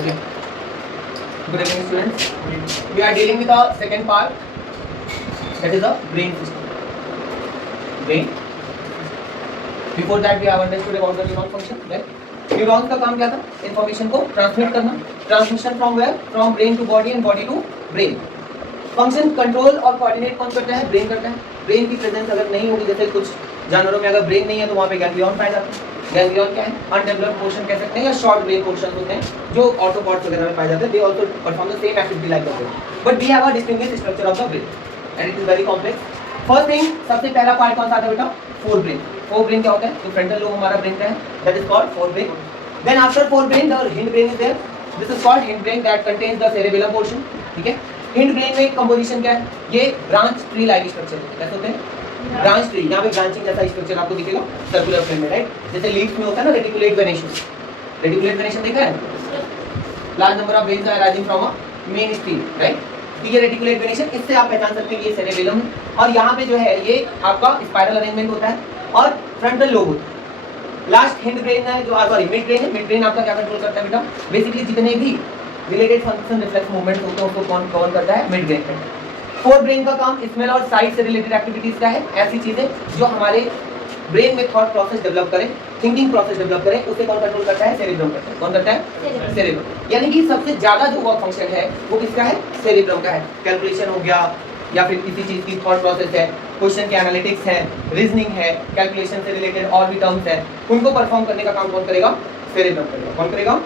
Okay. Good evening, students. We are dealing with the second part, that is the brain system. Brain. Before that, we have understood about the neuron function, right? Neurons का काम क्या था? Information को transmit करना. Transmission from where? From brain to body and body to brain. Function control और coordinate कौन करता है? ब्रेन करता है. ब्रेन की प्रेजेंस अगर नहीं होगी, जैसे कुछ जानवरों में अगर ब्रेन नहीं है तो वहाँ पे गैंग्लियन पाया जाता है. गैंग्लियन क्या है? अनडेवलप्ड पोर्शन कह सकते हैं या शॉर्ट ब्रेन पोर्शन होते हैं जो ऑर्थोपॉड्स वगैरह में पाए जाते हैं. They also perform the same activity like the brain, but we have a distinguished structure of the brain and it is very complex. First thing, सबसे पहला पार्ट कौन सा आता है बेटा? Fore brain. फोर ब्रेन क्या होता है? जो फ्रंटल लोब हमारा ब्रेन का है, that is called fore brain. Then after forebrain, the hindbrain is there. This is called hindbrain that contains the cerebellum portion. ठीक है? Hindbrain में composition क्या है? ये branch tree like structure है. कैसे होते हैं? Branch tree. यहाँ पे branching जैसा structure आपको दिखेगा circular frame में, right? जैसे leaves में होता है ना reticulate venation. Reticulate venation देखा है? Large number of veins are arising from a main stem, right? तो ये रेटिकुलेट वेनेशन, इससे आप पहचान सकते हैं कि ये सेरेबेलम है. और यहाँ पे जो है ये आपका स्पाइरल अरेंजमेंट होता है और फ्रंटल लोब होता है. लास्ट हिंड ब्रेन है जो सॉरी मिड ब्रेन है. मिड ब्रेन आपका क्या कंट्रोल करता है बेटा? बेसिकली जितने भी रिलेटेड फंक्शन रिफ्लेक्स मूवमेंट्स होते हैं उसको कौन कवर करता है? Mid brain. फोर ब्रेन का काम स्मेल और साइट से रिलेटेड एक्टिविटीज का है. ऐसी चीजें जो हमारे ब्रेन में थॉट प्रोसेस डेवलप करें, थिंकिंग प्रोसेस डेवलप करें, उसे कौन कंट्रोल करता है? सेरेब्रम करता है. कौन करता है? सेरेब्रम. यानी कि सबसे ज्यादा जो वर्क फंक्शन है वो किसका है? सेरेब्रम का है. कैलकुलेशन हो गया या फिर किसी चीज की थॉट प्रोसेस है, क्वेश्चन के एनालिटिक्स है, रीजनिंग है, कैलकुलेशन से रिलेटेड और भी टर्म्स है, उनको परफॉर्म करने का काम कौन करेगा? सेरेब्रम करेगा. कौन करेगा?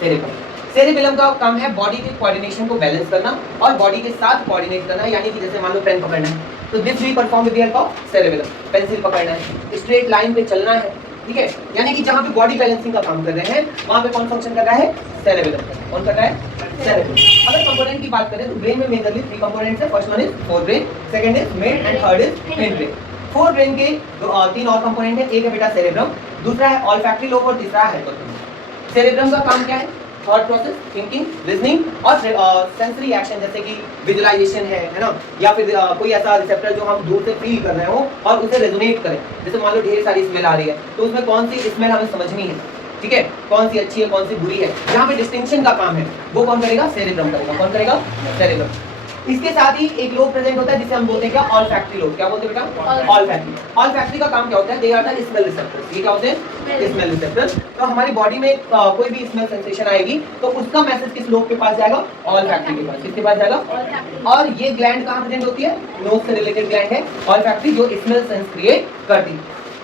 सेरेब्रम. सेरेबेलम का काम है बॉडी के कोऑर्डिनेशन को बैलेंस करना और बॉडी के साथ कोऑर्डिनेट करना. यानी कि जैसे मान लो पेन पकड़ना है तो this we perform with the help of cerebellum. Pencil पकड़ना है, स्ट्रेट लाइन पे चलना है, ठीक है? यानी कि जहां पे बॉडी बैलेंसिंग का काम कर रहे हैं वहां पे कौन फंक्शन कर रहा है? सेरेबेलम. कौन कर रहा है? सेरेबेलम. अगर कंपोनेंट की बात करें तो ब्रेन में मेजरली 3 कंपोनेंट्स है. First one is fore brain, second is mid and third is hind brain. Fore brain के 3 और कंपोनेंट है. एक है बेटा सेरेब्रम, दूसरा है ऑल्फैक्टरी लोब और तीसरा है हाइपोथैलेमस. सेरेब्रम का काम क्या है? थॉट प्रोसेस, थिंकिंग, रीजनिंग और सेंसरी एक्शन जैसे कि विजुअलाइजेशन है ना, या फिर कोई ऐसा रिसेप्टर जो हम दूर से फील कर रहे हो और उसे रेजोनेट करें. जैसे मान लो ढेर सारी स्मेल आ रही है तो उसमें कौन सी स्मेल हमें समझनी है, ठीक है? कौन सी अच्छी है, कौन सी बुरी है, यहाँ पे डिस्टिंक्शन का काम है वो कौन करेगा? सेरेब्रम करेगा. कौन करेगा? सेरेब्रम. इसके साथ ही एक लोब प्रेजेंट होता है जिसे हम बोलते हैं क्या? Olfactory lobe. क्या बोलते हैं बेटा? ऑल्फैक्टरी. ऑल्फैक्टरी का काम क्या होता है? They are the smell receptors. ये क्या होते हैं? Smell receptors. तो हमारी बॉडी में कोई भी स्मेल सेंसेशन आएगी तो उसका मैसेज किस लोब के पास जाएगा? ऑल्फैक्टरी के पास. किसके पास जाएगा? और ये ग्लैंड कहाँ प्रेजेंट होती है? नोज से रिलेटेड ग्लैंड है ऑल्फैक्टरी जो स्मेल सेंस क्रिएट करती है.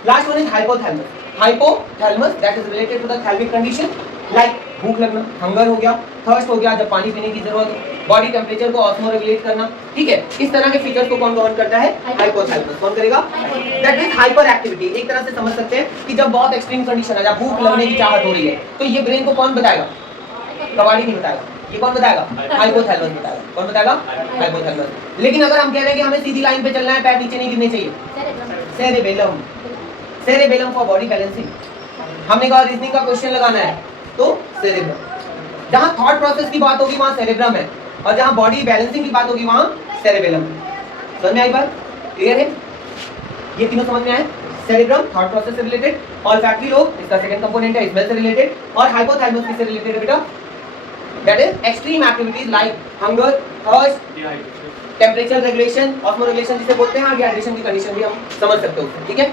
Last one is hypothalamus. Hypothalamus that is related to the thalamic condition like भूख लगना, हंगर हो गया, थर्स्ट हो गया जब पानी पीने की जरूरत हो, बॉडी टेम्परेचर को ऑस्मो रेगुलेट करना, ठीक है? इस तरह के फीचर्स को कौन गवर्न करता है? हाइपोथैलेमस. कौन करेगा? That means hyper activity. एक तरह से समझ सकते हैं कि जब बहुत एक्सट्रीम कंडीशन आ जाए, भूख लगने की चाहत हो रही है तो ये ब्रेन को कौन बताएगा? कबाड़ी नहीं बताएगा. ये कौन बताएगा? हाइपोथैलेमस बताएगा. कौन बताएगा? हाइपोथैलेमस. लेकिन अगर हम कह रहे हैं कि हमें सीधी लाइन पे चलना है, पैर नीचे नहीं गिरने चाहिए, cerebellum. Cerebellum for body balancing. हमने कहा रीजनिंग का क्वेश्चन लगाना है तो सेरेब्रम. जहां थॉट प्रोसेस की बात होगी वहां सेरेब्रम है और जहां बॉडी बैलेंसिंग की बात होगी वहां सेरेबेलम है. समझ में आई बात? क्लियर है? ये तीनों समझ में आए? सेरेब्रम थॉट प्रोसेस से रिलेटेड, ऑल्फैक्टरी लोब इसका सेकंड कंपोनेंट है स्मेल से रिलेटेड, और हाइपोथैलेमस किससे रिलेटेड है बेटा? That is extreme activities like hunger, thirst, temperature regulation, osmoregulation जिसे बोलते हैं, डिहाइड्रेशन की कंडीशन भी हम समझ सकते हो, ठीक है?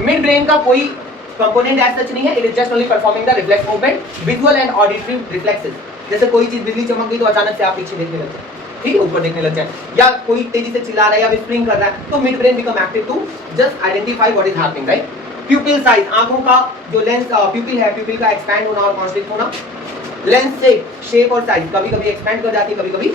मिड ब्रेन का कोई कंपोनेंट एज सच नहीं है. It is just only performing the reflex movement, visual and auditory reflexes. जैसे कोई चीज बिजली चमक गई तो अचानक से आप पीछे देखने लगते हैं, ठीक है? ऊपर देखने लग जाए, या कोई तेजी से चिल्ला रहा है या विस्परिंग कर रहा है तो midbrain become active to just identify what is happening, right? Pupil size, आंखों का जो लेंस प्यूपिल है, प्यूपिल का एक्सपैंड होना और कॉन्स्ट्रिक्ट होना. लेंस से शेप और साइज कभी कभी एक्सपैंड कर जाती है, कभी कभी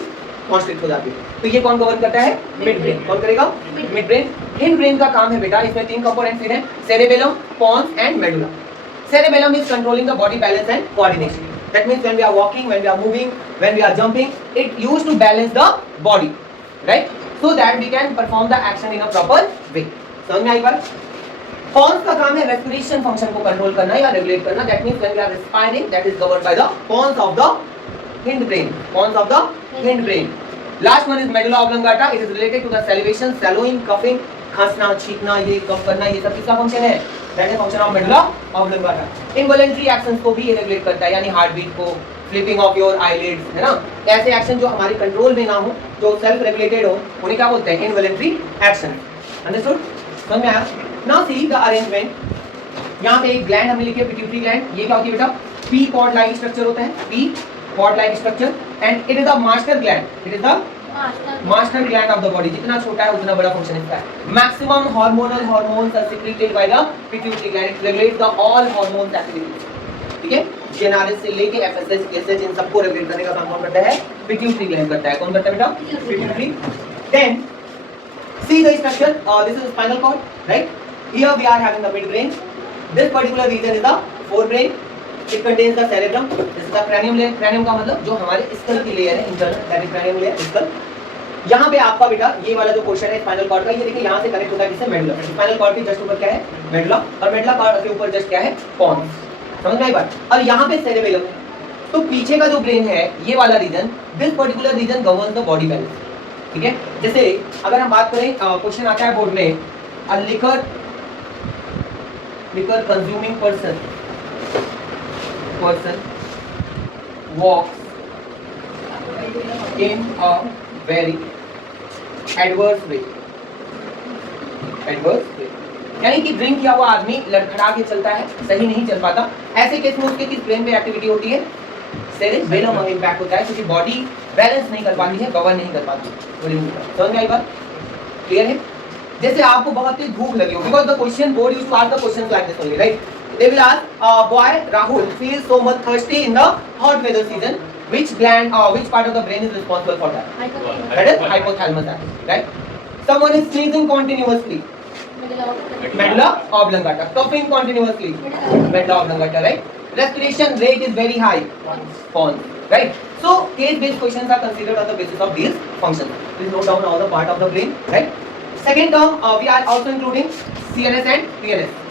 कॉन्स्ट्रिक्ट हो जाती है. तो ये कौन गवर्न करता है? Mid brain. कौन करेगा? Mid brain. हिंड ब्रेन का काम है बेटा, इसमें 3 कंपोनेंट्स हैं, cerebellum, pons and medulla. Cerebellum is controlling the body balance and coordination. That means when we are walking, when we are moving, when we are jumping, it used to balance the body, right? So that we can perform the action in a proper way. समझ में आई बात? Pons का काम है respiration function को control करना या regulate करना. That means when we are respiring, that is governed by the pons of the hind brain. Pons of the hind brain. Last one is medulla oblongata. It is related to the salivation, swallowing, coughing, खांसना, छींकना, ये कफ करना, ये सब किसका function है? That is function of medulla oblongata. Involuntary actions को भी ये regulate करता है, यानी हार्ट बीट को, फ्लिपिंग ऑफ योर आईलिड्स, है ना, ऐसे एक्शन जो हमारे कंट्रोल में ना हो, जो सेल्फ रेगुलेटेड हो, उन्हें क्या बोलते हैं? Involuntary action. अंडरस्टूड? समझ में आया? Now see the arrangement. यहाँ पे एक ग्लैंड हमने लिखी है, पिट्यूटरी ग्लैंड। ये क्या होती है बेटा? पी पॉड लाइक स्ट्रक्चर होता है, pea pod like structure, and it is the master gland, it is the master gland of the body. जितना छोटा है उतना बड़ा फंक्शन इसका है। Maximum hormonal hormones are secreted by the pituitary gland, it regulates the all hormones activities. ठीक है, GnRH से लेके एफएसएच, एसएच, इन सबको रेगुलेट करने का काम कौन करता है? पिट्यूटरी ग्लैंड करता है। कौन करता है बेटा? Pituitary. Then see the structure, this is spinal cord, right? Here we are having the midbrain. This particular region is the forebrain. It contains the cerebrum. This is the cranium layer. Cranium का मतलब जो हमारे school की layer है, internal, that is cranium layer, skull. यहाँ पे आपका बेटा ये वाला जो पोर्शन है स्पाइनल कॉर्ड का, ये देखिए यहाँ से कनेक्ट होता है किससे? मेडुला। स्पाइनल कॉर्ड के जस्ट ऊपर क्या है? मेडुला, और मेडुला कॉर्ड के ऊपर जस्ट क्या है? पॉन्स। समझ में आई बात? और यहाँ पे सेरेबेलम है। तो पीछे का जो ब्रेन है, ये वाला region, this particular region governs the body balance. ठीक है, जैसे अगर हम बात करें, क्वेश्चन आता है बोर्ड में, a liquor consuming person walks in a very adverse way, यानी कि ड्रिंक किया हुआ आदमी लड़खड़ा के चलता है, सही नहीं चल पाता। ऐसे केस में उसके किस ब्रेन पे एक्टिविटी होती है? सेरेबेलम में इम्पैक्ट होता है, क्योंकि बॉडी बैलेंस नहीं कर पाती है, गवर्न नहीं कर पाती। समझ में आई बात? क्लियर है? जैसे आपको बहुत तेज भूख लगी हो, because the question board used to ask the question like this only, right? They will ask, boy Rahul feels so much thirsty in the hot weather season, which gland or which part of the brain is responsible for that? That is hypothalamus, right? Someone is sneezing continuously, medulla oblongata. Coughing continuously, medulla oblongata, right? Respiration rate is very high, pons, right? So case based questions are considered on the basis of these functions. Please note down all the part of the brain, right? Second term, we are also including CNS and PNS.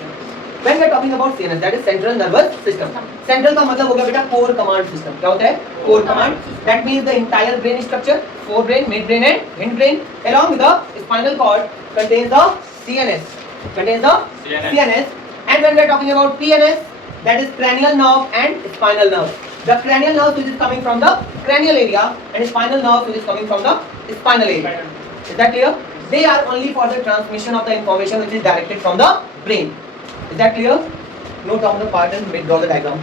When we are talking about CNS, that is central nervous system. Central का मतलब हो गया बेटा core command system. क्या होता है? Core command. That means the entire brain structure, forebrain, midbrain and hindbrain, along with the spinal cord, contains the CNS. Contains the CNS. And when we are talking about PNS, that is cranial nerve and spinal nerve. The cranial nerve which is coming from the cranial area, and spinal nerve which is coming from the spinal area. Is that clear? They are only for the transmission of the information which is directed from the brain. Is that clear? Note down the part and draw the diagram.